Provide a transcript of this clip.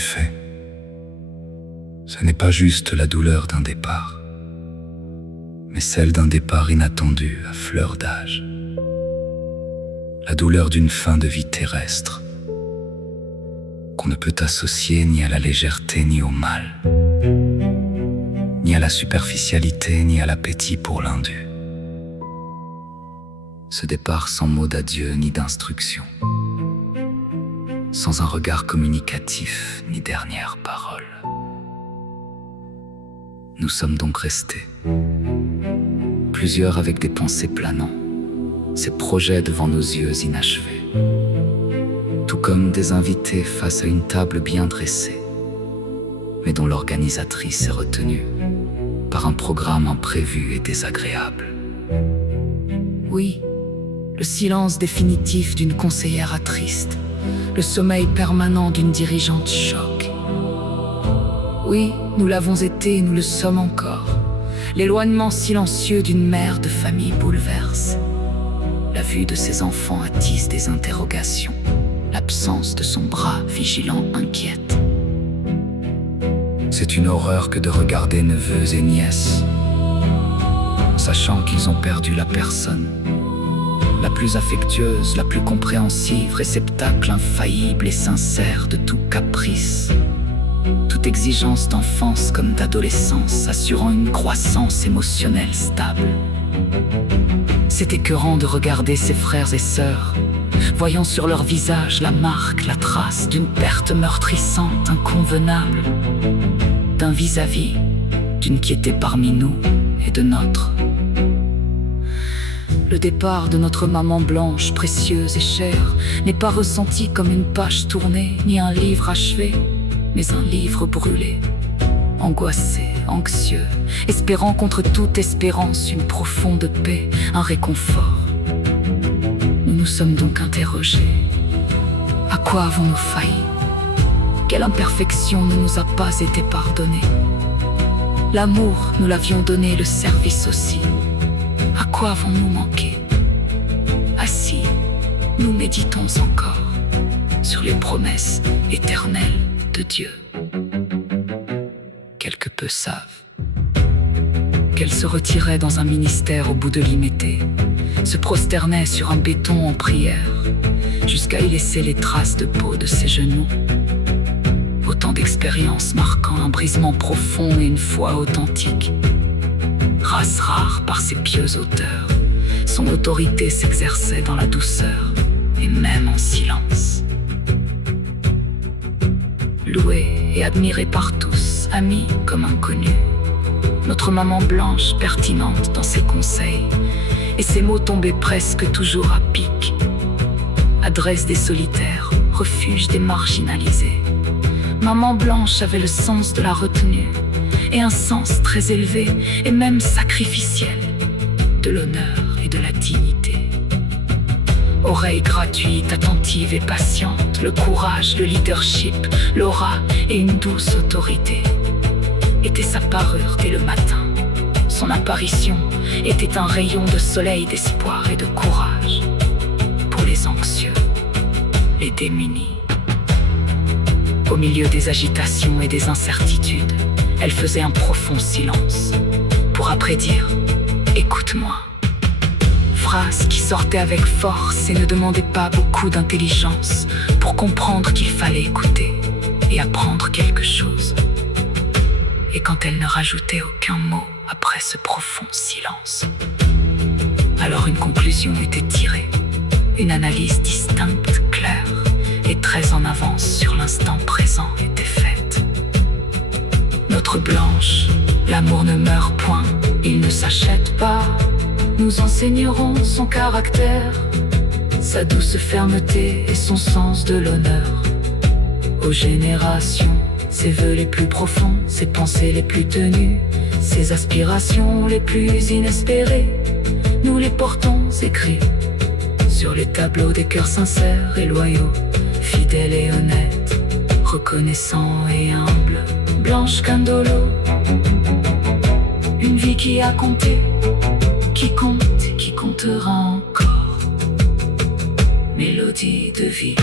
effet, ce n'est pas juste la douleur d'un départ, mais celle d'un départ inattendu à fleur d'âge. La douleur d'une fin de vie terrestre, qu'on ne peut associer ni à la légèreté ni au mal, ni à la superficialité ni à l'appétit pour l'indu. Ce départ sans mot d'adieu ni d'instruction, sans un regard communicatif ni dernière parole. Nous sommes donc restés, plusieurs avec des pensées planant, ces projets devant nos yeux inachevés, tout comme des invités face à une table bien dressée, mais dont l'organisatrice est retenue par un programme imprévu et désagréable. Oui, le silence définitif d'une conseillère attriste, le sommeil permanent d'une dirigeante choc. Oui, nous l'avons été et nous le sommes encore. L'éloignement silencieux d'une mère de famille bouleverse. La vue de ses enfants attise des interrogations. L'absence de son bras vigilant inquiète. C'est une horreur que de regarder neveux et nièces, sachant qu'ils ont perdu la personne la plus affectueuse, la plus compréhensive, réceptacle infaillible et sincère de tout caprice, toute exigence d'enfance comme d'adolescence, assurant une croissance émotionnelle stable. C'est écœurant de regarder ses frères et sœurs, voyant sur leur visage la marque, la trace d'une perte meurtrissante, inconvenable, d'un vis-à-vis, d'une qui était parmi nous et de notre. Le départ de notre maman blanche, précieuse et chère, n'est pas ressenti comme une page tournée, ni un livre achevé, mais un livre brûlé, angoissé, anxieux, espérant contre toute espérance une profonde paix, un réconfort. Nous nous sommes donc interrogés. À quoi avons-nous failli? Quelle imperfection ne nous a pas été pardonnée? L'amour, nous l'avions donné, le service aussi. À quoi avons-nous manqué? Assis, nous méditons encore sur les promesses éternelles de Dieu. Quelque peu savent qu'elle se retirait dans un ministère au bout de l'Imété, se prosternait sur un béton en prière, jusqu'à y laisser les traces de peau de ses genoux. Autant d'expériences marquant un brisement profond et une foi authentique. Race rare par ses pieux auteurs, son autorité s'exerçait dans la douceur et même en silence. Louée et admirée par tous, amie comme inconnue, notre maman blanche pertinente dans ses conseils, et ses mots tombaient presque toujours à pic. Adresse des solitaires, refuge des marginalisés. Maman blanche avait le sens de la retenue, et un sens très élevé et même sacrificiel de l'honneur et de la dignité. Oreille gratuite, attentive et patiente, le courage, le leadership, l'aura et une douce autorité était sa parure dès le matin. Son apparition était un rayon de soleil, d'espoir et de courage pour les anxieux, les démunis. Au milieu des agitations et des incertitudes, elle faisait un profond silence, pour après dire « Écoute-moi ». Phrase qui sortait avec force et ne demandait pas beaucoup d'intelligence pour comprendre qu'il fallait écouter et apprendre quelque chose. Et quand elle ne rajoutait aucun mot après ce profond silence, alors une conclusion était tirée, une analyse distincte, claire et très en avance sur l'instant présent était faite. Notre blanche, l'amour ne meurt point, il ne s'achète pas. Nous enseignerons son caractère, sa douce fermeté et son sens de l'honneur. Aux générations, ses vœux les plus profonds, ses pensées les plus tenues, ses aspirations les plus inespérées, nous les portons écrits sur les tableaux des cœurs sincères et loyaux, fidèles et honnêtes, reconnaissants et humbles. Blanche Candolo, une vie qui a compté, qui compte, qui comptera encore. Mélodie de vie.